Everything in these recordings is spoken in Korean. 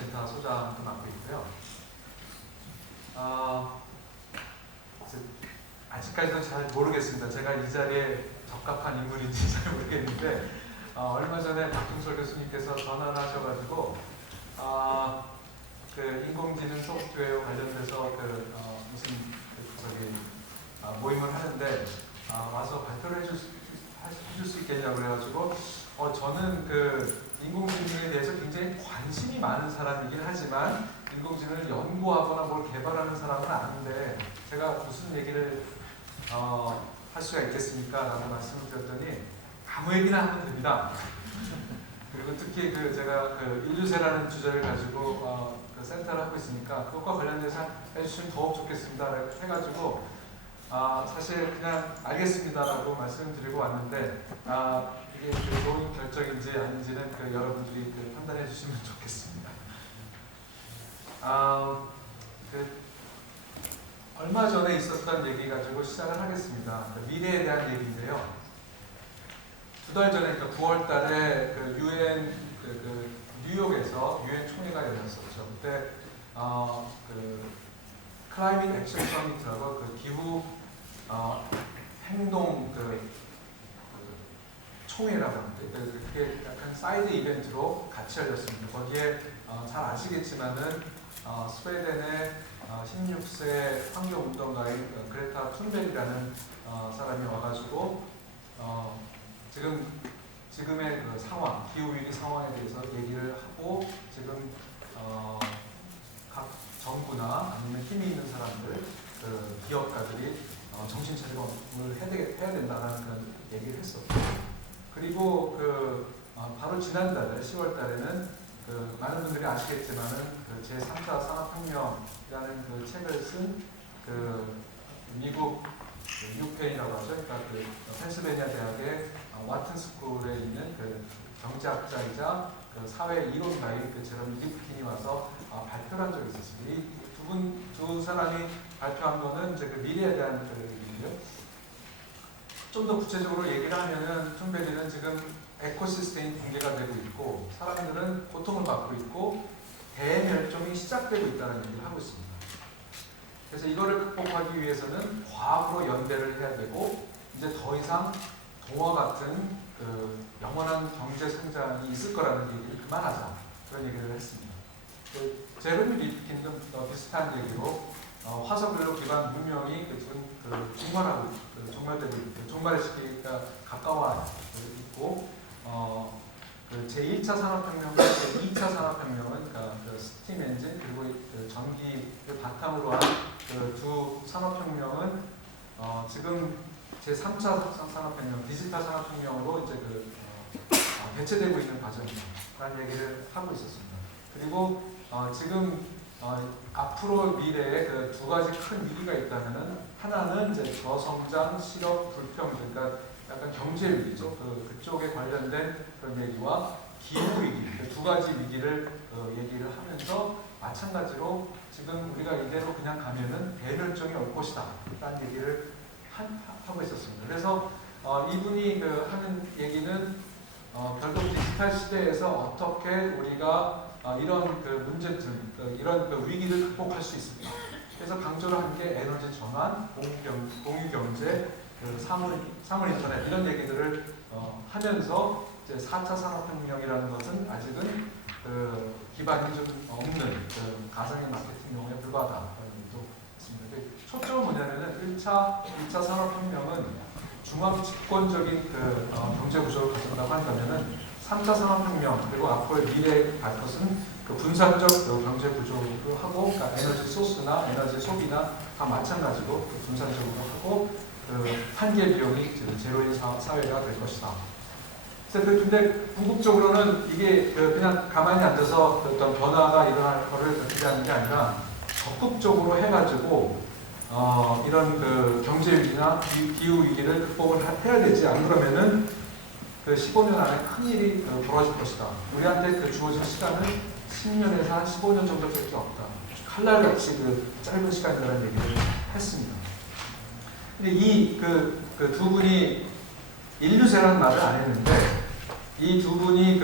센터 소장도 맡고 있고요. 아직까지도 잘 모르겠습니다. 제가 이 자리에 적합한 인물인지 잘 모르겠는데 얼마 전에 박종설 교수님께서 전화를 하셔가지고 그 인공지능 소프트웨어 관련돼서 무슨 모임을 하는데 와서 발표를 해줄 수 있겠냐고 그래가지고 저는 그 인공지능에 대해서 굉장히 관심이 많은 사람이긴 하지만 인공지능을 연구하거나 뭘 개발하는 사람은 아닌데 제가 무슨 얘기를 할 수가 있겠습니까? 라고 말씀을 드렸더니 아무 얘기나 하면 됩니다. 그리고 특히 제가 인류세라는 주제를 가지고 그 센터를 하고 있으니까 그것과 관련돼서 해주시면 더욱 좋겠습니다. 해가지고 사실 그냥 알겠습니다라고 말씀드리고 왔는데 이게 좋은 결정인지 아닌지는 여러분들이 판단해 주시면 좋겠습니다. 얼마 전에 있었던 얘기 가지고 시작을 하겠습니다. 미래에 대한 얘기인데요. 2달 전에 9월 달에 유엔 뉴욕에서 유엔 총회가 열렸었죠. 그때 클라이밋 액션 서미트라고 기후 행동 총회라고 합니다. 그게 약간 사이드 이벤트로 같이 열렸습니다. 거기에 잘 아시겠지만은 스웨덴의 16세 환경운동가인 그레타 툰베리라는 사람이 와가지고 지금의 상황, 기후위기 상황에 대해서 얘기를 하고 지금 각 정부나 아니면 힘이 있는 사람들, 기업가들이 정신 차리고 해야 된다는 그런 얘기를 했었고, 그리고 바로 지난달에 10월 달에는 많은 분들이 아시겠지만은 제3차 산업혁명이라는 책을 쓴 미국 유펜이라고 하죠. 그러니까 펜실베니아 대학의 와튼 스쿨에 있는 경제학자이자 사회 이론가인 제러미 리프킨이 와서 발표를 한 적이 있었습니다. 이 두 사람이 발표한 거는 이제 미래에 대한 얘기인데요. 좀 더 구체적으로 얘기를 하면은 툰베리는 지금 에코시스템이 붕괴가 되고 있고 사람들은 고통을 받고 있고 대멸종이 시작되고 있다는 얘기를 하고 있습니다. 그래서 이거를 극복하기 위해서는 과학으로 연대를 해야 되고 이제 더 이상 동화 같은 영원한 경제 성장이 있을 거라는 얘기를 그만하자 그런 얘기를 했습니다. 제러미 리프킨도 비슷한 얘기로 화석연료 기반 문명이 중말하고 종말되고 있고 종말의 시기가 가까워 있고 제1차 산업혁명과 제2차 산업혁명은 스팀 엔진 그리고 전기를 바탕으로 한 두 산업혁명은 지금 제3차 산업혁명, 디지털 산업혁명으로 이제 대체되고 있는 과정이다 라는 얘기를 하고 있었습니다. 그리고 지금 앞으로 미래에 두 가지 큰 위기가 있다면은 하나는 이제 저성장, 실업, 불평등, 그러니까 약간 경제 위기죠. 그쪽에 관련된 그런 얘기와 기후 위기, 두 가지 위기를 얘기를 하면서 마찬가지로 지금 우리가 이대로 그냥 가면은 대멸종이 올 것이다 라는 얘기를 하고 있었습니다. 그래서 이분이 하는 얘기는 결국 디지털 시대에서 어떻게 우리가 이런 문제점, 이런 위기를 극복할 수 있을까. 그래서 강조를 한 게 에너지 전환, 공유 경제, 사물 인터넷 이런 얘기들을 하면서 이제 4차 산업혁명이라는 것은 아직은 기반이 좀 없는 가상의 마케팅용에 불과하다는 얘기도 있습니다. 초점은 뭐냐면은 1차, 2차 산업혁명은 중앙 집권적인 경제 구조를 가진다고 한다면은 3차 산업혁명 그리고 앞으로 미래에 갈 것은 분산적 경제 구조로 하고 그러니까 에너지 소스나 에너지 소비나 다 마찬가지로 분산적으로 하고 한계 비용이 제로인 사회가 될 것이다. 근데 궁극적으로는 이게 그냥 가만히 앉아서 어떤 변화가 일어날 거를 기대하는 게 아니라 적극적으로 해가지고 이런 경제 위기나 기후 위기를 극복을 해야 되지. 안 그러면은 15년 안에 큰 일이 벌어질 것이다. 우리한테 주어진 시간은 10년에서 한 15년 정도밖에 없다. 칼날같이 짧은 시간이라는 얘기를 했습니다. 근데 이 두 분이 인류세라는 말을 안 했는데 이 두 분이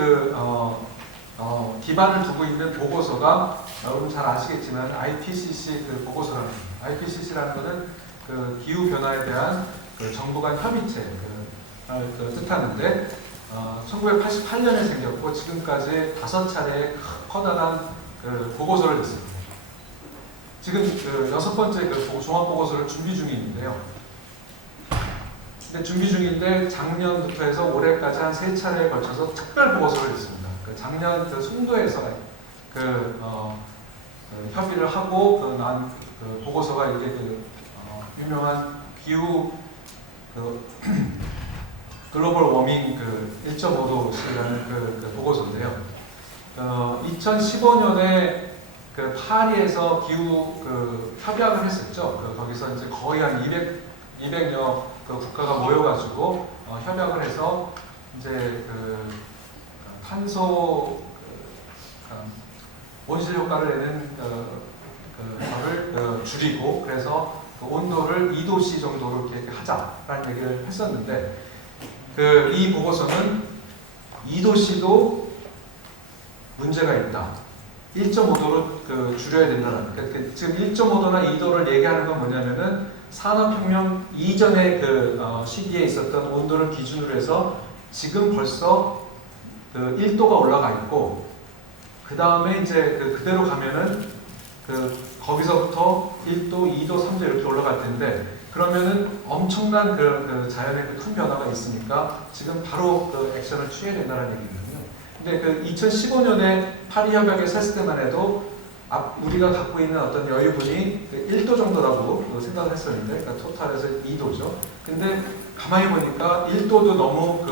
기반을 두고 있는 보고서가 여러분 잘 아시겠지만 IPCC 그 보고서라는 IPCC라는 것은 그 기후 변화에 대한 그 정부 간 협의체 뜻하는데 1988년에 생겼고 지금까지 5차례의 커다란 그 보고서를 냈습니다. 지금 그 6번째 그 종합 보고서를 준비 중에 있는데요. 근데 준비 중인데 작년부터 해서 올해까지 한 3차례에 걸쳐서 특별 보고서를 냈습니다. 그 작년 그 송도에서 협의를 하고 그 보고서가 이게 유명한 기후 글로벌 워밍 1.5도라는 그 보고서인데요. 2015년에 그 파리에서 기후 협약을 했었죠. 거기서 이제 거의 한 200여 그 국가가 모여가지고 협약을 해서 이제 탄소 온실 효과를 내는 거를 줄이고 그래서 그 온도를 2도씨 정도로 이렇게 하자라는 얘기를 했었는데 이 보고서는 2도씨도 문제가 있다. 1.5도로 줄여야 된다는. 지금 1.5도나 2도를 얘기하는 건 뭐냐면은 산업혁명 이전의 시기에 있었던 온도를 기준으로 해서 지금 벌써 1도가 올라가 있고 그 다음에 이제 그대로 가면은 거기서부터 1도, 2도, 3도 이렇게 올라갈 텐데 그러면은 엄청난 자연의 큰 변화가 있으니까 지금 바로 액션을 취해야 된다는 얘기거든요. 근데 2015년에 파리 협약에 섰을 때만 해도 우리가 갖고 있는 어떤 여유분이 1도 정도라고 생각을 했었는데, 그러니까 토탈에서 2도죠. 근데 가만히 보니까 1도도 너무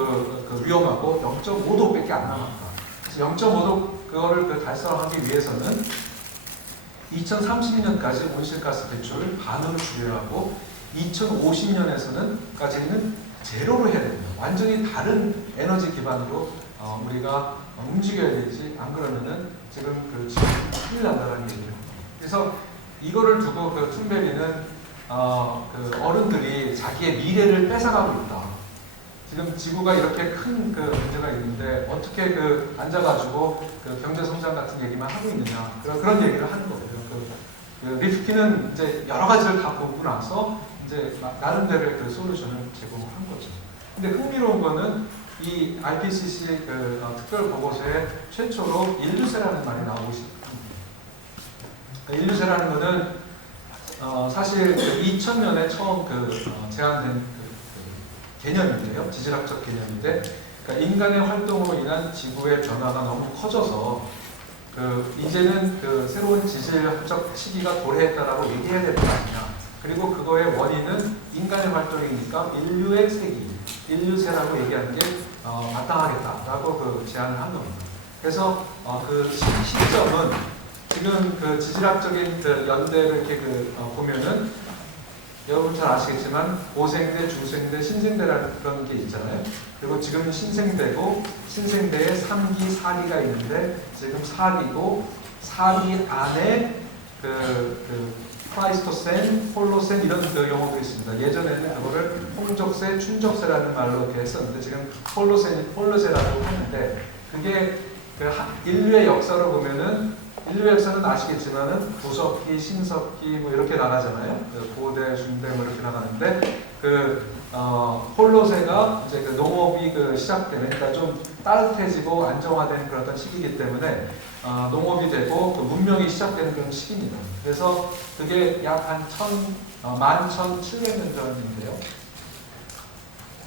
위험하고 0.5도밖에 안 남았다. 그래서 0.5도 그거를 달성하기 위해서는 2030년까지 온실가스 배출을 반으로 줄여야 하고 2050년에서는까지는 제로로 해야 됩니다. 완전히 다른 에너지 기반으로 우리가 움직여야 되지, 안 그러면은 지금 큰일 난다라는 얘기를 합니다. 그래서 이거를 두고 툰베리는 어른들이 자기의 미래를 뺏어가고 있다. 지금 지구가 이렇게 큰 문제가 있는데 어떻게 앉아가지고 경제 성장 같은 얘기만 하고 있느냐, 그런 얘기를 하는 거예요. 리프키는 이제 여러 가지를 다 보고 나서 이제 나름대로의 솔루션을 제공한 거죠. 근데 흥미로운 거는 이 IPCC 특별 보고서에 최초로 인류세라는 말이 나오고 있습니다. 인류세라는 것은 사실 2000년에 처음 제안된 개념인데요. 지질학적 개념인데, 그러니까 인간의 활동으로 인한 지구의 변화가 너무 커져서 이제는 새로운 지질학적 시기가 도래했다라고 얘기해야 될 거 아니냐. 그리고 그거의 원인은 인간의 활동이니까 인류의 세기, 인류세라고 얘기하는 게 마땅하겠다라고 제안을 한 겁니다. 그래서 시점은 지금 지질학적인 연대를 이렇게 보면은 여러분 잘 아시겠지만 고생대, 중생대, 신생대라는 그런 게 있잖아요. 그리고 지금 신생대고 신생대에 3기, 4기가 있는데 지금 4기고 4기 안에 플라이스토센, 홀로센 이런 용어도 있습니다. 예전에는 그거를 홍적세, 춘적세라는 말로 이렇게 했었는데 지금 홀로세라고 하는데 그게 인류의 역사를 보면은 인류의 역사는 아시겠지만은 구석기, 신석기 뭐 이렇게 나가잖아요. 고대, 중대 뭐 이렇게 나가는데 홀로세가 이제 농업이 시작되는, 그러니까 좀 따뜻해지고 안정화된 그런 어떤 시기이기 때문에 농업이 되고 문명이 시작되는 그런 시기입니다. 그래서 그게 약 한 11,700년 전인데요.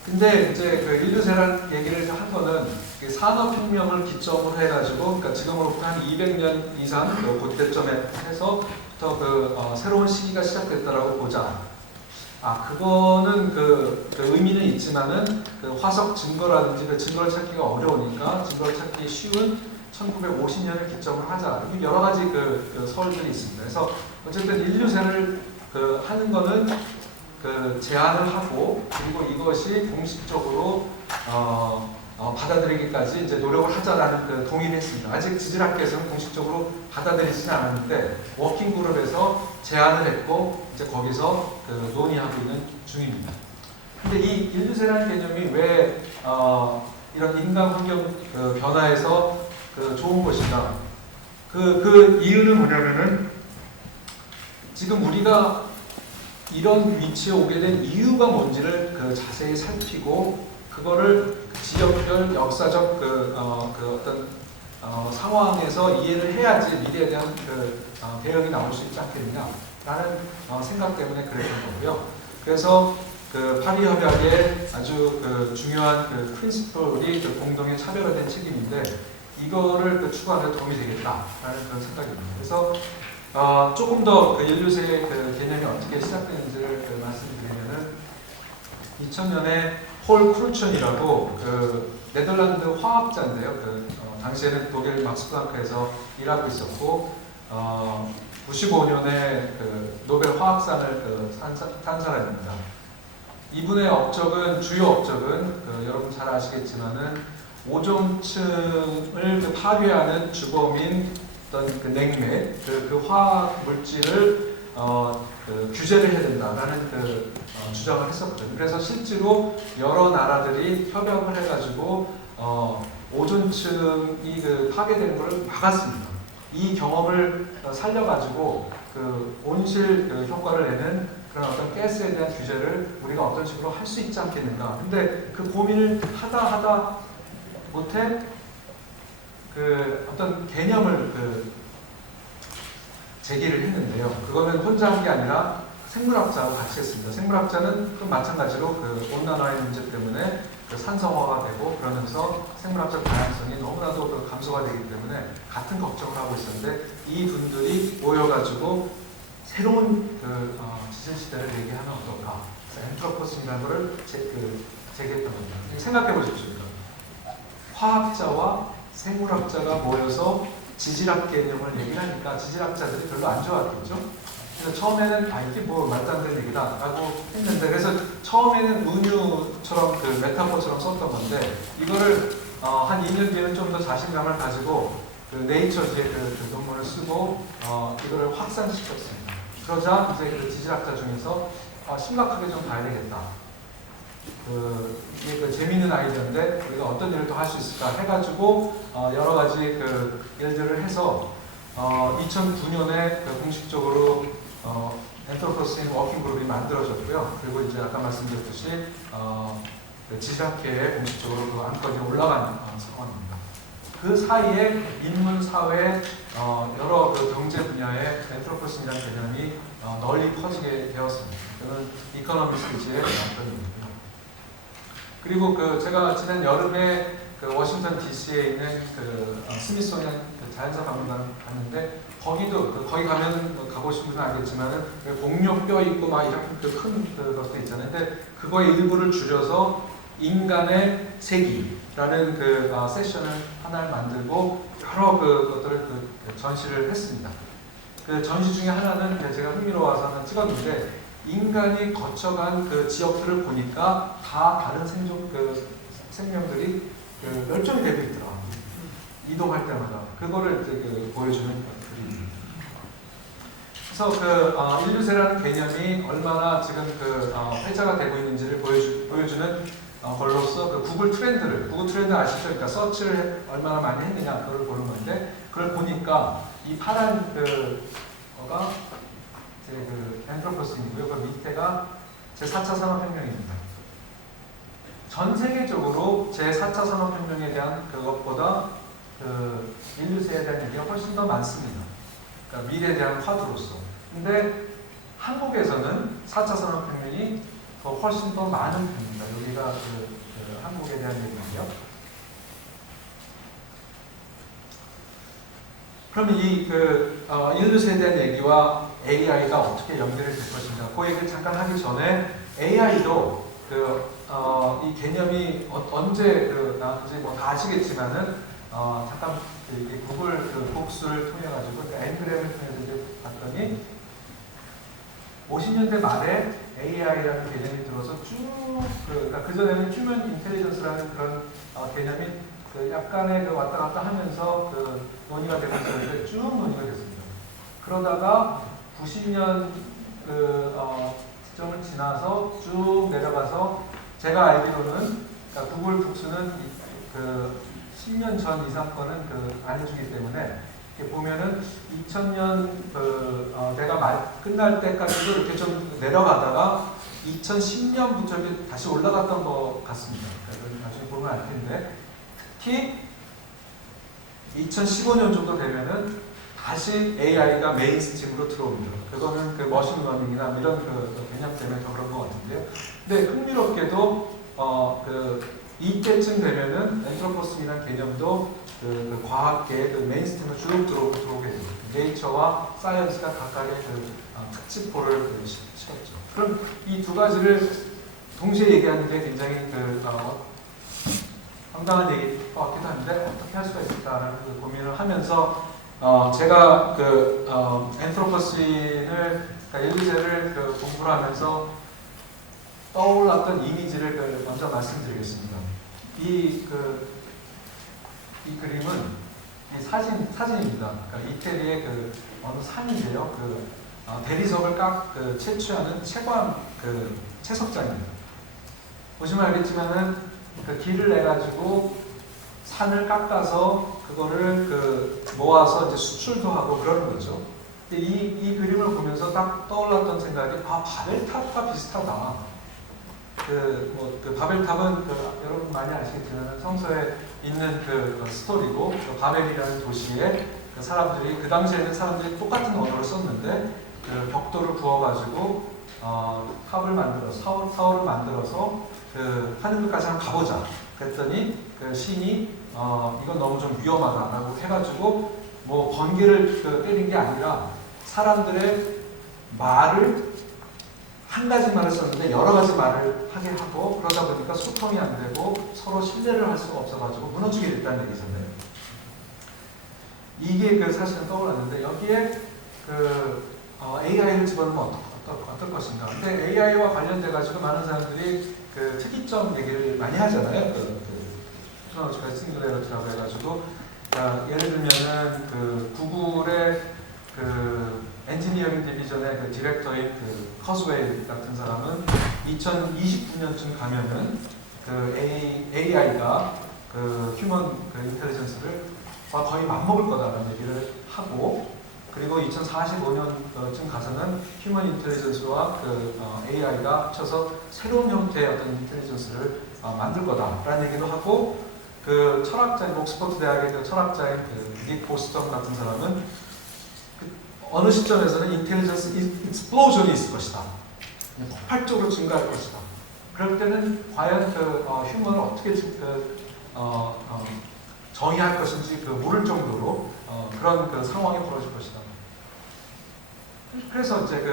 근데 이제 인류세라는 얘기를 한 거는 산업혁명을 기점으로 해가지고, 그러니까 지금으로부터 한 200년 이상 그때점에 해서부터 새로운 시기가 시작됐다라고 보자. 그거는 의미는 있지만은 화석 증거라든지 증거를 찾기가 어려우니까 증거를 찾기 쉬운 1950년을 기점으로 하자. 이렇게 여러 가지 서울들이 있습니다. 그래서 어쨌든 인류세를 하는 거는 제안을 하고, 그리고 이것이 공식적으로 받아들이기까지 이제 노력을 하자라는 동의를 했습니다. 아직 지질학계에서는 공식적으로 받아들이지는 않았는데 워킹 그룹에서 제안을 했고 이제 거기서 논의하고 있는 중입니다. 근데 이 인류세라는 개념이 왜 이런 인간 환경 변화에서 좋은 것이다. 그 이유는 뭐냐면은 지금 우리가 이런 위치에 오게 된 이유가 뭔지를 자세히 살피고 그거를 지역별 역사적 어떤 상황에서 이해를 해야지 미래에 대한 대응이 나올 수 있지 않겠느냐라는 생각 때문에 그랬던 거고요. 그래서 파리 협약의 아주 중요한 프린시플이 공동의 차별화된 책임인데 이거를 추구하는 데 도움이 되겠다라는 그런 생각입니다. 그래서 조금 더 인류세의 개념이 어떻게 시작되는지를 말씀드리면은 2000년에 폴 크루천이라고 네덜란드 화학자인데요. 당시에는 독일 막스 플랑크에서 일하고 있었고 95년에 노벨 화학상을 탄 사람입니다. 이분의 업적은 주요 업적은 여러분 잘 아시겠지만은 오존층을 파괴하는 주범인 어떤 냉매, 화학 물질을 규제를 해야 된다라는 주장을 했었거든요. 그래서 실제로 여러 나라들이 협약을 해가지고 오존층이 파괴되는 것을 막았습니다. 이 경험을 살려가지고 온실 효과를 내는 그런 어떤 가스에 대한 규제를 우리가 어떤 식으로 할 수 있지 않겠는가. 근데 그 고민을 하다 못해 어떤 개념을 제기를 했는데요. 그거는 혼자 한 게 아니라 생물학자하고 같이 했습니다. 생물학자는 또 마찬가지로 온난화의 문제 때문에 산성화가 되고 그러면서 생물학적 다양성이 너무나도 감소가 되기 때문에 같은 걱정을 하고 있었는데 이 분들이 모여가지고 새로운 지진 시대를 얘기하면 어떨까? 엔트로포스라는 것을 제기했던 겁니다. 생각해 보십시오. 화학자와 생물학자가 모여서 지질학 개념을 얘기하니까 지질학자들이 별로 안 좋아했겠죠. 그래서 처음에는 이게 뭐 말도 안 되는 얘기다라고 했는데 그래서 처음에는 은유처럼 메타포처럼 썼던 건데 이거를 한 2년 뒤에는 좀 더 자신감을 가지고 네이처지에 논문을 쓰고 이거를 확산시켰습니다. 그러자 이제 지질학자 중에서 심각하게 좀 봐야 되겠다. 이게 재미있는 아이디어인데 우리가 어떤 일을 더 할 수 있을까 해가지고 여러 가지 일들을 해서 2009년에 공식적으로 엔트로포스인 워킹 그룹이 만들어졌고요. 그리고 이제 아까 말씀드렸듯이 지질학회에 공식적으로 안건이 올라간 상황입니다. 그 사이에 인문, 사회, 여러 경제 분야의 엔트로포스이라는 개념이 널리 퍼지게 되었습니다. 저는 이코노미스트지의 안건입니다. 그리고 제가 지난 여름에 워싱턴 DC에 있는 스미소니안 자연사 박물관 갔는데 거기 가면 가보신 분은 알겠지만은 공룡 뼈 있고 막 이렇게 큰 것도 있잖아요. 근데 그거의 일부를 줄여서 인간의 세기라는 세션을 하나를 만들고 여러 것들을 전시를 했습니다. 그 전시 중에 하나는 제가 흥미로워서 찍었는데 인간이 거쳐간 지역들을 보니까 다 다른 생명들이 멸종이 되고 있더라. 이동할 때마다 그거를 보여주는 그림입니다. 그래서 인류세라는 개념이 얼마나 지금 회자가 되고 있는지를 보여주는 걸로서 구글 트렌드 아시죠? 그러니까 서치를 얼마나 많이 했느냐 그걸 보는 건데 그걸 보니까 이 파란 거가 엔트로포스이고요. 그 밑에가 제4차 산업혁명입니다. 전 세계적으로 제4차 산업혁명에 대한 그것보다 인류세에 대한 얘기가 훨씬 더 많습니다. 그러니까 미래에 대한 화두로서. 근데 한국에서는 4차 산업혁명이 훨씬 더 많은 편입니다. 여기가 한국에 대한 얘기인데요. 그럼 이 인류세에 대한 얘기와 AI가 어떻게 연결이 될 것인가? 그 얘기를 잠깐 하기 전에 AI도 이 개념이 언제 나왔는지 뭐 다 아시겠지만은 잠깐 구글 복수를 통해 가지고 엔그램을 통해서 이제 봤더니 50년대 말에 AI라는 개념이 들어서 쭉 그러니까 그 전에는 휴먼 인텔리전스라는 그런 개념이 약간의 왔다 갔다 하면서 논의가 되고 있었는데 쭉 논의가 됐습니다. 그러다가 90년 시점을 지나서 쭉 내려가서 제가 알기로는 그러니까 구글 북스는 10년 전 이상 거는 안 해주기 때문에 이렇게 보면은 2000년 내가 끝날 때까지도 이렇게 좀 내려가다가 2010년부터 다시 올라갔던 것 같습니다. 나중에 보면 알 텐데 특히 2015년 정도 되면은 다시 AI가 메인스트림으로 들어옵니다. 그거는 머신러닝이나 이런 개념 때문에 더 그런 것 같은데요. 근데 흥미롭게도 이때쯤 되면은 엔트로포스이라는 개념도 과학계의 메인스트림으로 쭉 들어오게 됩니다. 네이처와 사이언스가 각각의 특집포를 실었죠. 그럼 이 두 가지를 동시에 얘기하는 게 굉장히 황당한 얘기일 것 같기도 한데 어떻게 할 수가 있을까라는 고민을 하면서 제가 엔트로포스인을 인류제를 공부를 하면서 떠올랐던 이미지를 먼저 말씀드리겠습니다. 이 그림은 사진입니다. 그러니까 이태리의 어느 산인데요. 대리석을 채취하는 채석장입니다. 보시면 알겠지만은 길을 내 가지고 산을 깎아서 그거를 모아서 이제 수출도 하고 그러는 거죠. 이 그림을 보면서 딱 떠올랐던 생각이 바벨탑과 비슷하다. 바벨탑은 여러분 많이 아시겠지만 성서에 있는 스토리고 바벨이라는 도시에 사람들이 그 당시에는 사람들이 똑같은 언어를 썼는데 벽돌을 부어가지고 타워를 만들어서 하늘까지 한번 가보자. 그랬더니 신이 이건 너무 좀 위험하다라고 해가지고 뭐 번개를 때린 게 아니라 사람들의 말을 한 가지 말을 썼는데 여러 가지 말을 하게 하고 그러다 보니까 소통이 안 되고 서로 신뢰를 할 수가 없어가지고 무너지게 됐다는 얘기잖아요. 이게 사실은 떠올랐는데 여기에 AI를 집어넣으면 어떨 것인가. 근데 AI와 관련돼가지고 많은 사람들이 특이점 얘기를 많이 하잖아요. 싱글레러티라고 해가지고 예를 들면은 구글의 엔지니어링 디비전의 디렉터인 커스웨이 같은 사람은 2029년쯤 가면은 AI가 휴먼 인텔리전스를 거의 맞먹을 거다라는 얘기를 하고 그리고 2045년쯤 가서는 휴먼 인텔리전스와 AI가 합쳐서 새로운 형태의 어떤 인텔리전스를 만들 거다라는 얘기도 하고 철학자인 옥스퍼드 대학의 철학자인 닉 보스턴 같은 사람은 어느 시점에서는 인텔리전스 익스플로전이 있을 것이다. 폭발적으로 증가할 것이다. 그럴 때는 과연 휴먼을 어떻게 정의할 것인지 모를 정도로 그런 상황이 벌어질 것이다. 그래서 제가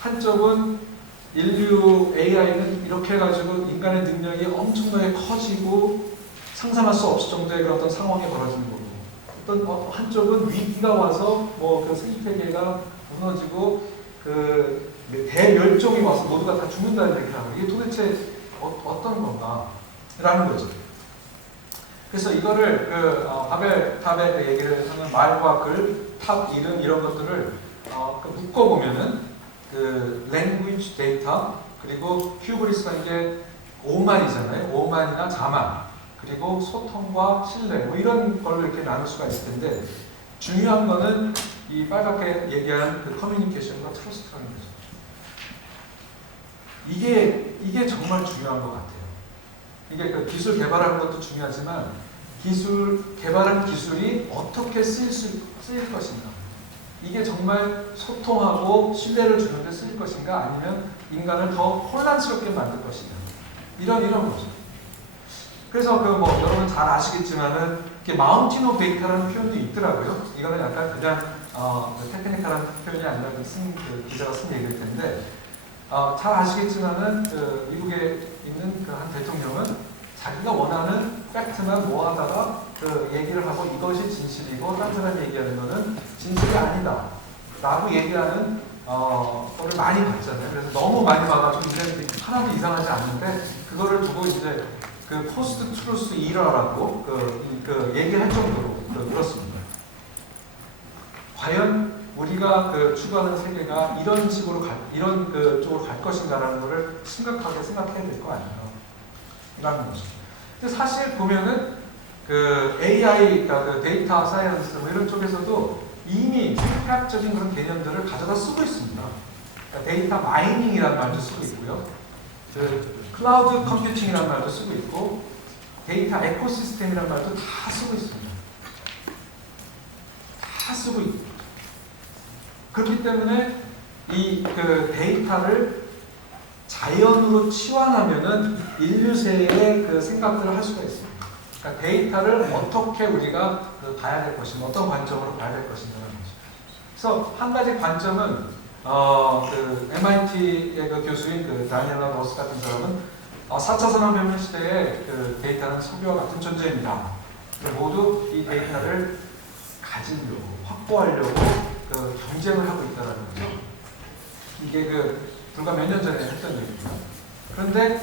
한쪽은 인류 AI는 이렇게 해가지고 인간의 능력이 엄청나게 커지고 상상할 수 없을 정도의 그런 어떤 상황이 벌어지는 거고 어떤 한쪽은 위기가 와서 생태계가 무너지고 대멸종이 와서 모두가 다 죽는다는 얘기를 하고 이게 도대체 어떤 건가 라는 거죠. 그래서 이거를 바벨탑의 얘기를 하는 말과 글, 탑 이름 이런 것들을 묶어보면은 language data 그리고 휴브리스가 이제 오만이잖아요. 오만이나 자만 그리고 소통과 신뢰 이런 걸로 이렇게 나눌 수가 있을 텐데 중요한 거는 이 빨갛게 얘기한 커뮤니케이션과 트러스트라는 거죠. 이게 정말 중요한 것 같아요. 이게 기술 개발하는 것도 중요하지만 개발한 기술이 어떻게 쓰일 것인가. 이게 정말 소통하고 신뢰를 주는 데 쓰일 것인가 아니면 인간을 더 혼란스럽게 만들 것인가. 이런 거죠. 그래서 여러분 잘 아시겠지만은 이렇게 마운틴 오브 데이터라는 표현도 있더라고요. 이거는 약간 그냥 테크니컬한 표현이 아니라 기자가 쓴 얘기일 텐데 잘 아시겠지만은 미국에 있는 한 대통령은 자기가 원하는 팩트만 모아다가 얘기를 하고 이것이 진실이고 딴 사람이 얘기하는 거는 진실이 아니다 라고 얘기하는 거를 많이 봤잖아요. 그래서 너무 많이 봐가지고 이제 하나도 이상하지 않는데 그거를 두고 이제 포스트 트루스 이러라고 얘기할 정도로 그렇습니다. 과연 우리가 추구하는 세계가 이런 식으로 쪽으로 갈 것인가라는 것을 심각하게 생각해야 될 거 아니에요. 라는 거죠. 근데 사실 보면은 그 AI, 그러니까 그 데이터 사이언스 뭐 이런 쪽에서도 이미 생태학적인 그런 개념들을 가져다 쓰고 있습니다. 그러니까 데이터 마이닝이라는 말도 쓰고 있고요. 그 클라우드 컴퓨팅이라는 말도 쓰고 있고 데이터 에코시스템이라는 말도 다 쓰고 있습니다. 다 쓰고 있고 그렇기 때문에 이 그 데이터를 자연으로 치환하면은 인류세의 그 생각들을 할 수가 있습니다. 그러니까 데이터를 어떻게 우리가 그 봐야 될 것인가, 어떤 관점으로 봐야 될 것인가라는 거죠. 그래서 한 가지 관점은 그 MIT의 그 교수인 그 다니엘라 로스 같은 사람은 4차 산업혁명 시대에 그 데이터는 석유와 같은 존재입니다. 모두 이 데이터를 가지려고, 확보하려고 그 경쟁을 하고 있다는 거죠. 이게 그 불과 몇 년 전에 했던 얘기입니다. 그런데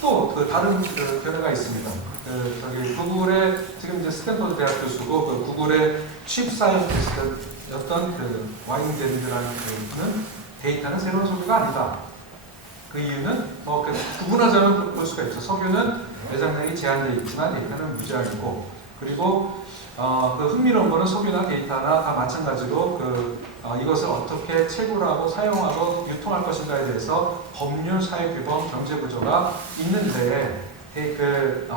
또 그 다른 그 견해가 있습니다. 그 저기 구글의 지금 이제 스탠퍼드 대학 교수고 그 구글의 칩 사이언티스트였던 그 와인 데비드라는 그는 데이터는 새로운 석유가 아니다. 그 이유는 그 구분하자면 볼 수가 있죠. 석유는 매장량이 제한되어 있지만 데이터는 무제한이고 그리고 그 흥미로운 거는 석유나 데이터나 다 마찬가지로 이것을 어떻게 채굴하고 사용하고 유통할 것인가에 대해서 법률, 사회규범, 경제구조가 있는데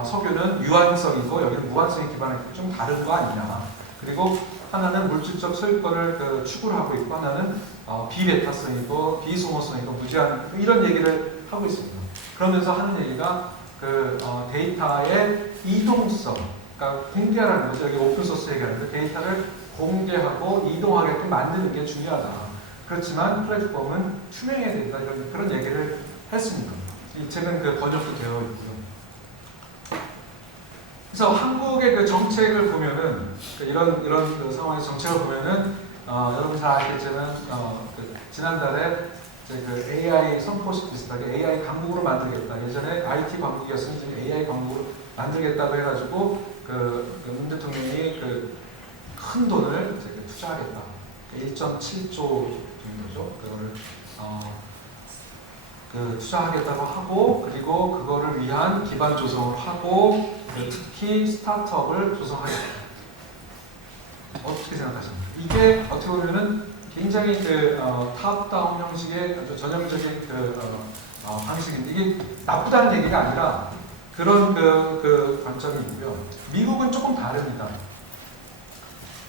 석유는 유한성이고 여기는 무한성에 기반했기 좀 다른 거 아니냐. 그리고 하나는 물질적 소유권을 추구를 하고 있고 하나는 비배타성이고 비소모성이고 무제한 이런 얘기를 하고 있습니다. 그러면서 하는 얘기가 데이터의 이동성, 그러니까 공개하라는 거죠. 여기 오픈소스 얘기하는데 데이터를 공개하고 이동하게끔 만드는 게 중요하다. 그렇지만 플랫폼은 투명해야 된다. 그런 얘기를 했습니다. 이 책은 그 번역도 되어 있고요. 그래서 한국의 그 정책을 보면은 이런 그 상황에서 정책을 보면은 여러분 잘 알겠지만 지난달에 그 AI 선포식 비슷하게 AI 강국으로 만들겠다. 예전에 IT 강국이었으면 지금 AI 강국으로 만들겠다고 해가지고 문 대통령이 큰 돈을 투자하겠다. 1.7조 정도죠. 그거를 투자하겠다고 하고 그리고 그거를 위한 기반 조성을 하고 특히 스타트업을 조성하겠다. 어떻게 생각하십니까? 이게 어떻게 보면은 굉장히 탑다운 형식의 아주 전형적인 방식인데 이게 나쁘다는 얘기가 아니라 그런 관점이 있고요. 미국은 조금 다릅니다.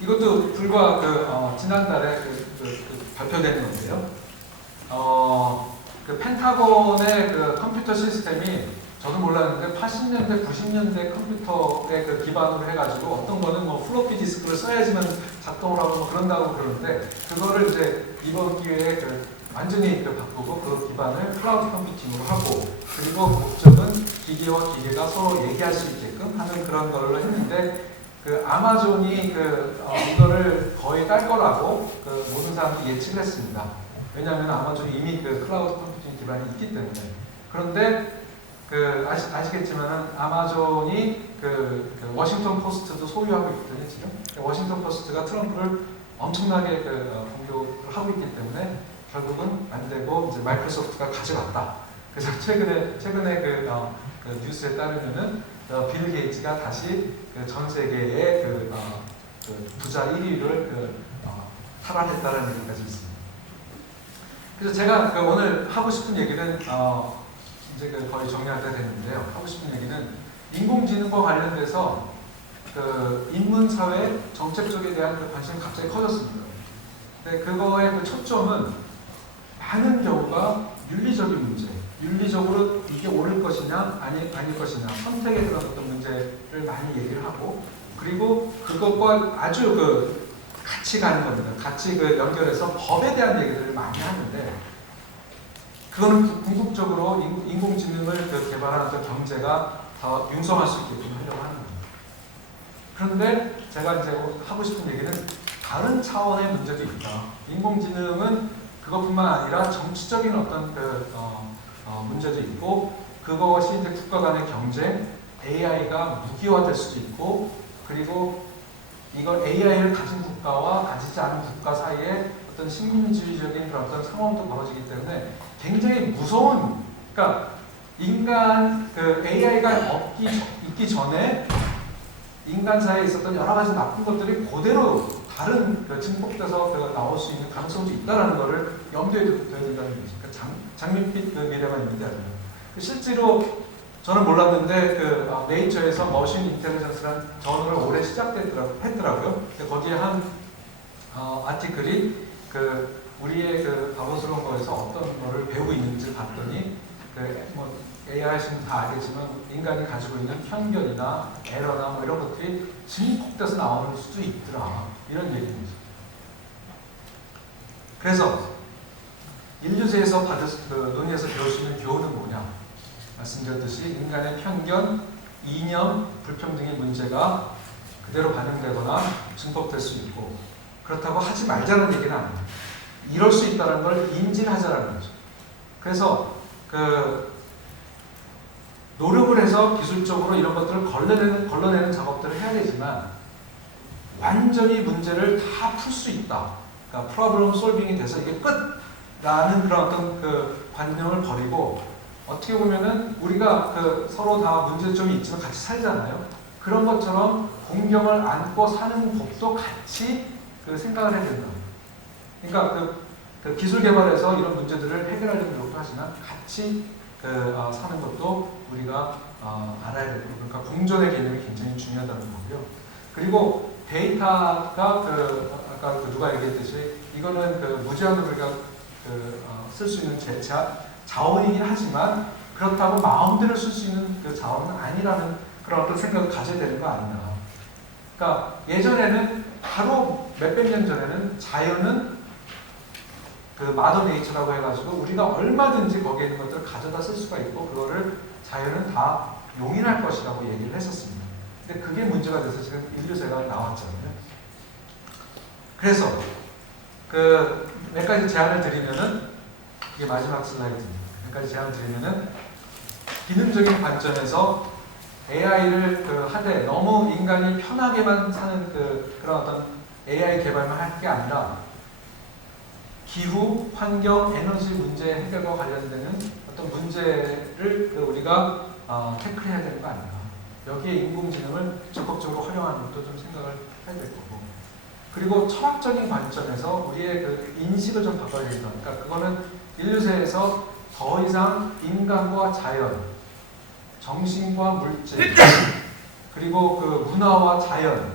이것도 불과 지난달에 발표된 건데요. 펜타곤의 컴퓨터 시스템이 저도 몰랐는데 80년대, 90년대 컴퓨터에 기반으로 해가지고 어떤 거는 뭐 플로피 디스크를 써야지만 작동을 하고 뭐 그런다고 그러는데 그거를 이제 이번 기회에 완전히 바꾸고 그 기반을 클라우드 컴퓨팅으로 하고 그리고 목적은 기계와 기계가 서로 얘기할 수 있게끔 하는 그런 걸로 했는데 아마존이 이거를 거의 딸 거라고 모든 사람들이 예측을 했습니다. 왜냐하면 아마존이 이미 클라우드 컴퓨팅 기반이 있기 때문에. 그런데 아시겠지만 아마존이 워싱턴 포스트도 소유하고 있거든요. 지금 워싱턴 포스트가 트럼프를 엄청나게 공격을 하고 있기 때문에 결국은 안 되고 이제 마이크로소프트가 가져갔다. 그래서 최근에 뉴스에 따르면은 빌 게이츠가 다시 전 세계의 부자 1위를 탈환했다는 얘기까지 있습니다. 그래서 제가 오늘 하고 싶은 얘기는 이제 거의 정리할 때 됐는데요. 하고 싶은 얘기는 인공지능과 관련돼서 인문사회 정책 쪽에 대한 관심이 갑자기 커졌습니다. 근데 그거의 초점은 많은 경우가 윤리적인 문제, 윤리적으로 이게 옳을 것이냐 아닐 것이냐 선택에 대한 어떤 문제를 많이 얘기를 하고 그리고 그것과 아주 같이 가는 겁니다. 같이 연결해서 법에 대한 얘기들을 많이 하는데 그거는 궁극적으로 인공지능을 개발하는 어떤 경제가 더 융성할 수 있게끔 하려고 하는 겁니다. 그런데 제가 이제 하고 싶은 얘기는 다른 차원의 문제도 있다. 인공지능은 그것뿐만 아니라 정치적인 어떤 문제도 있고 그것이 이제 국가 간의 경쟁, AI가 무기화될 수도 있고 그리고 이걸 AI를 가진 국가와 가지지 않은 국가 사이에 어떤 식민지주의적인 그런 어떤 상황도 벌어지기 때문에 굉장히 무서운, 그러니까 인간 그 AI가 있기 전에 인간 사이에 있었던 여러 가지 나쁜 것들이 그대로 다른 증폭돼서 나올 수 있는 가능성도 있다는 것을 염두에 둬야 된다는 얘기죠. 그러니까 장밋빛 그 미래가 있는 게 아니라 실제로 저는 몰랐는데 네이처에서 머신 인텔리전스라는 저널을 올해 했더라고요. 거기에 한 아티클이 우리의 바보스러운 거에서 어떤 거를 배우고 있는지 봤더니 AI 하시면 다 알겠지만 인간이 가지고 있는 편견이나 에러나 뭐 이런 것들이 증폭돼서 나오는 수도 있더라 이런 얘기입니다. 그래서 인류세에서 논의해서 배울 수 있는 교훈은 뭐냐? 말씀드렸듯이 인간의 편견, 이념, 불평등의 문제가 그대로 반영되거나 증폭될 수 있고 그렇다고 하지 말자는 얘기는 아닙니다. 이럴 수 있다는 걸 인지를 하자라는 거죠. 그래서 노력을 해서 기술적으로 이런 것들을 걸러내는 작업들을 해야 되지만 완전히 문제를 다 풀 수 있다. 그러니까 프로블럼 솔빙이 돼서 이게 끝라는 그런 어떤 관념을 버리고 어떻게 보면은 우리가 서로 다 문제점이 있지만 같이 살잖아요. 그런 것처럼 공경을 안고 사는 법도 같이 생각을 해야 된다. 그러니까 기술 개발에서 이런 문제들을 해결하려는 노력도 하지만 같이 사는 것도 우리가 알아야 되고 그러니까 공존의 개념이 굉장히 중요하다는 거고요. 그리고 데이터가 아까 누가 얘기했듯이 이거는 무제한으로 우리가 쓸 수 있는 자원이긴 하지만 그렇다고 마음대로 쓸 수 있는 자원은 아니라는 그런 어떤 생각을 가져야 되는 거 아닌가. 그러니까 예전에는 바로 몇백 년 전에는 자연은 마더 네이처라고 해가지고 우리가 얼마든지 거기에 있는 것들을 가져다 쓸 수가 있고 그거를 자연은 다 용인할 것이라고 얘기를 했었습니다. 근데 그게 문제가 돼서 지금 인류세가 나왔잖아요. 그래서 몇 가지 제안을 드리면은 이게 마지막 슬라이드입니다. 몇 가지 제안을 드리면은 기능적인 관점에서 AI를 하되 너무 인간이 편하게만 사는 그런 어떤 AI 개발만 할 게 아니라 기후, 환경, 에너지 문제 해결과 관련되는 어떤 문제를 우리가 태클해야 되는 거 아닌가. 여기에 인공지능을 적극적으로 활용하는 것도 좀 생각을 해야 될 거고. 그리고 철학적인 관점에서 우리의 인식을 좀 바꿔야 된다. 그러니까 그거는 인류세에서 더 이상 인간과 자연, 정신과 물질, 그리고 문화와 자연,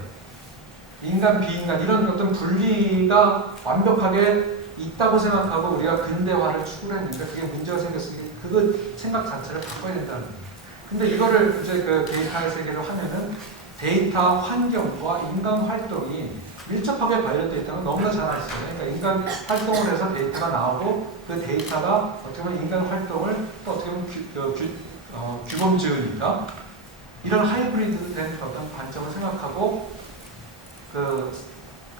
인간, 비인간 이런 어떤 분리가 완벽하게 있다고 생각하고 우리가 근대화를 추구를 했는데 그게 문제가 생겼으니까 그거 생각 자체를 바꿔야 된다는 거예요. 근데 이거를 이제 데이터의 세계로 하면은 데이터 환경과 인간 활동이 밀접하게 관련되어 있다는 건 너무나 잘 아시죠. 그러니까 인간 활동을 해서 데이터가 나오고 그 데이터가 어떻게 보면 인간 활동을 또 어떻게 보면 규범 지으니까 이런 하이브리드된 어떤 관점을 생각하고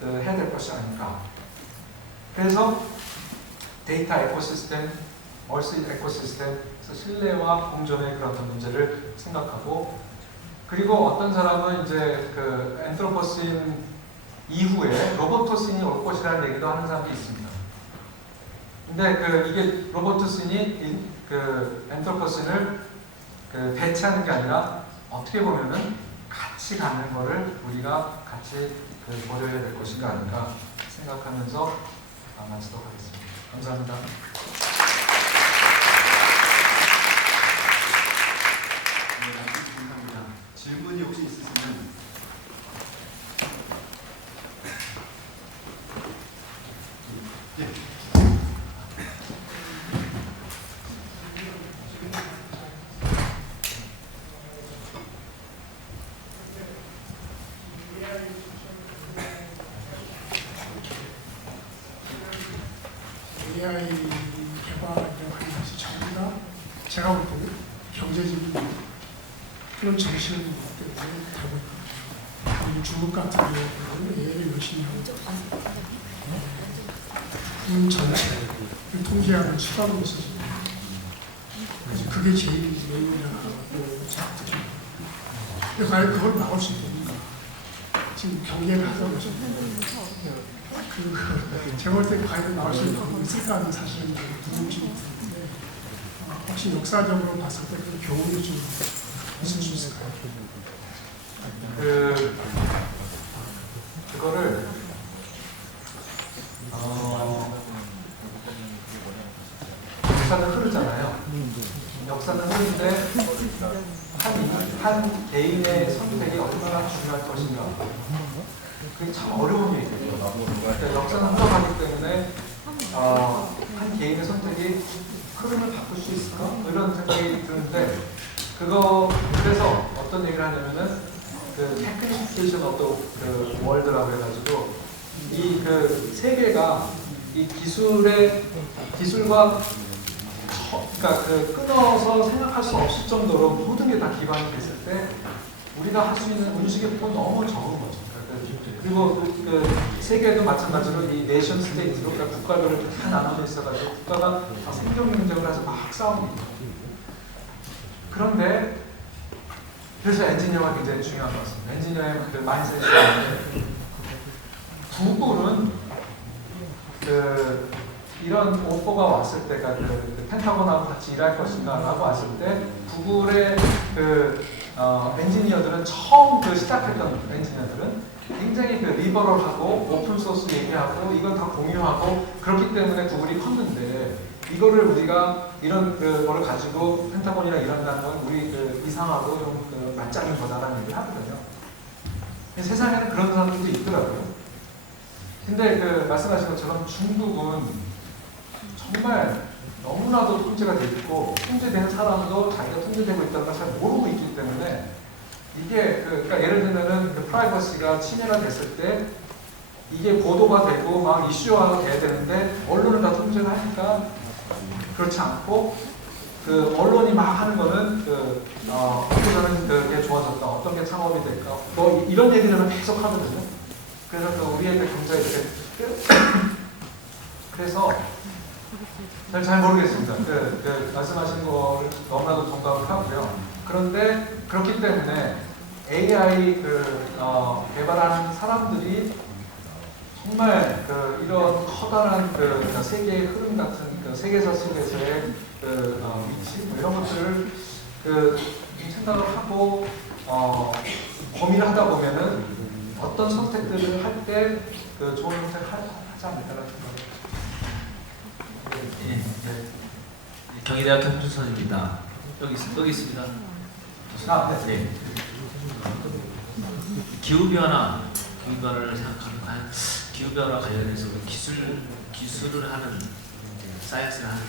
해야 될 것이 아닌가. 그래서 데이터 에코시스템, 얼스 에코시스템, 신뢰와 공존의 그런 어떤 문제를 생각하고 그리고 어떤 사람은 이제 엔트로포신 이후에 로보토신이 올 것이라는 얘기도 하는 사람도 있습니다. 근데 이게 로보토신이 엔트로포신을 대체하는 게 아니라 어떻게 보면은 같이 가는 거를 우리가 같이 고려해야 될 것인가 아닌가 생각하면서 마치도록 하겠습니다. 감사합니다. 네, 감사합니다. 질문이 혹시 있으시면 예. AI 개발하는 것이 전부 다 제가 볼 때는 경제적인 그런 정신을 때문에 되고 있거든요. 중국 같은 경우는 AI를 열심히 하고 군 전체를 통제하는 수단으로 쓰습니다. 그래서 그게 제일 메인이라고 생각합니다. 근데 과연 그걸 막을 수 있습니까? 지금 경계를 하자고 제가 볼 때 과연 나올 수 있을까 하는 사실은 궁금증이 있는데 혹시 역사적으로 봤을 때 그 교훈이 좀 있을 수 있을까요? 그거를 역사는 흐르잖아요. 역사는 흐르는데 한 개인의 선택이 얼마나 중요할 것인가. 그게 참 어려운 얘기예요. 그러니까 역사는 흘러가기 때문에 한 개인의 선택이 흐름을 바꿀 수 있을까? 뭐 이런 생각이 드는데 그래서 어떤 얘기를 하냐면은 그 테크니피케이션 오브 그 월드라고 해가지고 이 그 세계가 이 기술과 그러니까 그 끊어서 생각할 수 없을 정도로 모든 게 다 기반이 됐을 때 우리가 할 수 있는 움직임이 너무 적은 거죠. 그리고 그 세계도 마찬가지로 이 내션 스테이트로 그러니까 국가들을 다 나눠져 있어가지고 국가가 다 생존 경쟁을 해서 막 싸웁니다. 그런데 그래서 엔지니어가 굉장히 중요한 것 같습니다. 엔지니어의 그 마인드셋이 있는데 구글은 이런 오퍼가 왔을 때가 그 펜타곤하고 같이 일할 것인가라고 왔을 때 구글의 엔지니어들은 처음 시작했던 엔지니어들은 굉장히 리버럴하고 오픈소스 얘기하고 이걸 다 공유하고 그렇기 때문에 구글이 컸는데 이거를 우리가 이런 거를 가지고 펜타곤이랑 일한다는 건 우리 이상하고 좀 맞짱인 거다라는 얘기를 하거든요. 세상에는 그런 사람들도 있더라고요. 근데 말씀하신 것처럼 중국은 정말 너무나도 통제가 돼 있고 통제되는 사람도 자기가 통제되고 있다는 걸 잘 모르고 있기 때문에 이게 그러니까 예를 들면은 프라이버시가 침해가 됐을 때 이게 보도가 되고 막 이슈화가 돼야 되는데 언론을 다 통제를 하니까 그렇지 않고 언론이 막 하는 거는 어떻게 하면 그게 좋아졌다, 어떤 게 창업이 될까, 뭐 이런 얘기들은 계속 하거든요. 그래서 우리 애들 경제에 이렇게 그래서 잘 모르겠습니다. 말씀하신 거를 너무나도 동감을 하고요. 그런데 그렇기 때문에 AI 개발하는 사람들이 정말 이런 커다란 세계의 흐름 같은 세계사 속에서의 위치 이런 것들을 생각을 하고 고민을 하다 보면은 어떤 선택들을 할 때 좋은 선택을 하지 않을까라는 생각을. 네. 경희대학 경준선입니다. 여기 있습니다. 네. 기후변화를 생각하면 기후변화 관련해서 기술을 하는 사이언스를 하는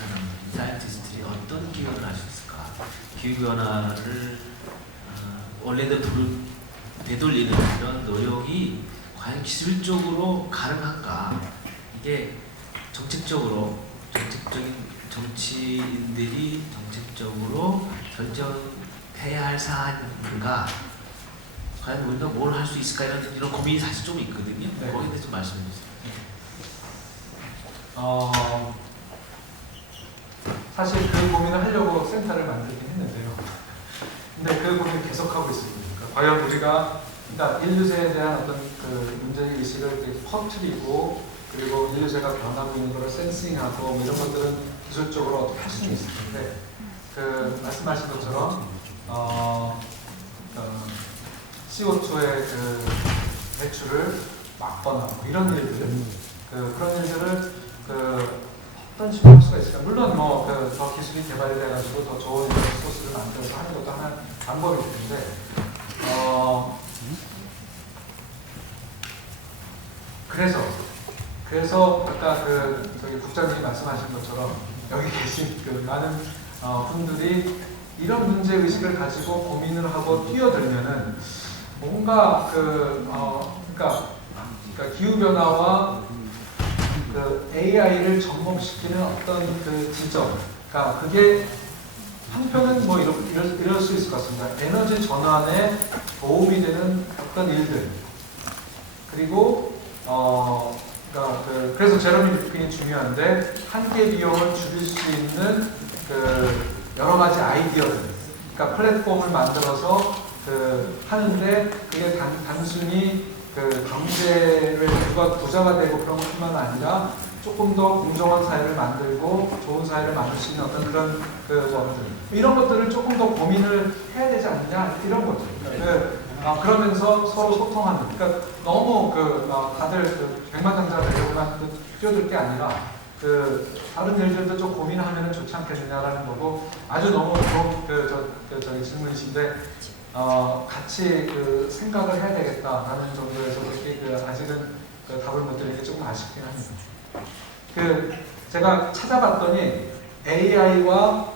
사이언티스트들이 어떤 기여를 할 수 있을까? 기후변화를 원래대로 되돌리는 이런 노력이 과연 기술적으로 가능한가? 이게 정책적인 정치인들이 정책적으로 결정해야 할 사안인가? 과연 우리가 뭘 할 수 있을까? 이런 고민이 사실 좀 있거든요. 네. 거기에 대해서 좀 말씀해 주세요. 사실 그 고민을 하려고 센터를 만들긴 했는데요. 근데 그 고민을 계속하고 있습니다. 그러니까 과연 우리가 인류세에 대한 어떤 문제의식을 퍼뜨리고 그리고 인류세가 변하고 있는 것을 센싱하고 뭐 이런 것들은 기술적으로 어떻게 할 수는 있을 텐데 말씀하신 것처럼 CO2의 배출을 막거나 뭐 이런 일들 그런 일들을 어떤 식으로 할 수가 있을까? 물론 더 기술이 개발이 돼가지고 더 좋은 소스를 만들어서 하는 것도 하나 방법일 텐데 그래서 아까 저기 국장님이 말씀하신 것처럼 여기 계신 많은 분들이 이런 문제 의식을 가지고 고민을 하고 뛰어들면은 뭔가 그러니까 기후 변화와 AI를 접목시키는 어떤 지점, 그러니까 그게 한편은 뭐 이럴 수 있을 것 같습니다. 에너지 전환에 도움이 되는 어떤 일들, 그리고 그래서 제러미 리프킨이 중요한데 한계 비용을 줄일 수 있는 여러 가지 아이디어들, 그러니까 플랫폼을 만들어서 하는데 그게 단순히 경제를 누가 부자가 되고 그런 것뿐만 아니라 조금 더 공정한 사회를 만들고 좋은 사회를 만들 수 있는 어떤 그런 것들 이런 것들을 조금 더 고민을 해야 되지 않느냐 이런 거죠. 그러면서 서로 소통하는. 그러니까 너무 다들 백만장자 되려고만 뛰어들 게 아니라 다른 일들도 좀 고민하면 좋지 않겠느냐라는 거고 아주 너무 저기 질문이신데 같이 생각을 해야 되겠다라는 정도에서 그렇게 아직은 답을 못 드리는 게 조금 아쉽긴 합니다. 제가 찾아봤더니 AI와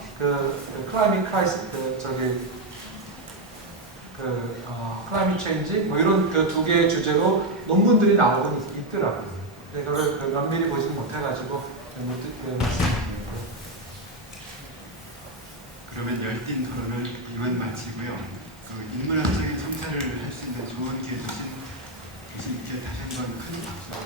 클라이밋 크라이스 클라이밋 체인지 뭐 이런 두 개의 주제로 논문들이 나오고 있더라고요. 그걸 면밀히 보지는 못해가지고 말씀드립니다. 그러면 열띤 토론을 이만 마치고요. 인문학적인 성사를 할 수 있는 좋은 기회 주신 교수님께 다시 한번 큰 박수.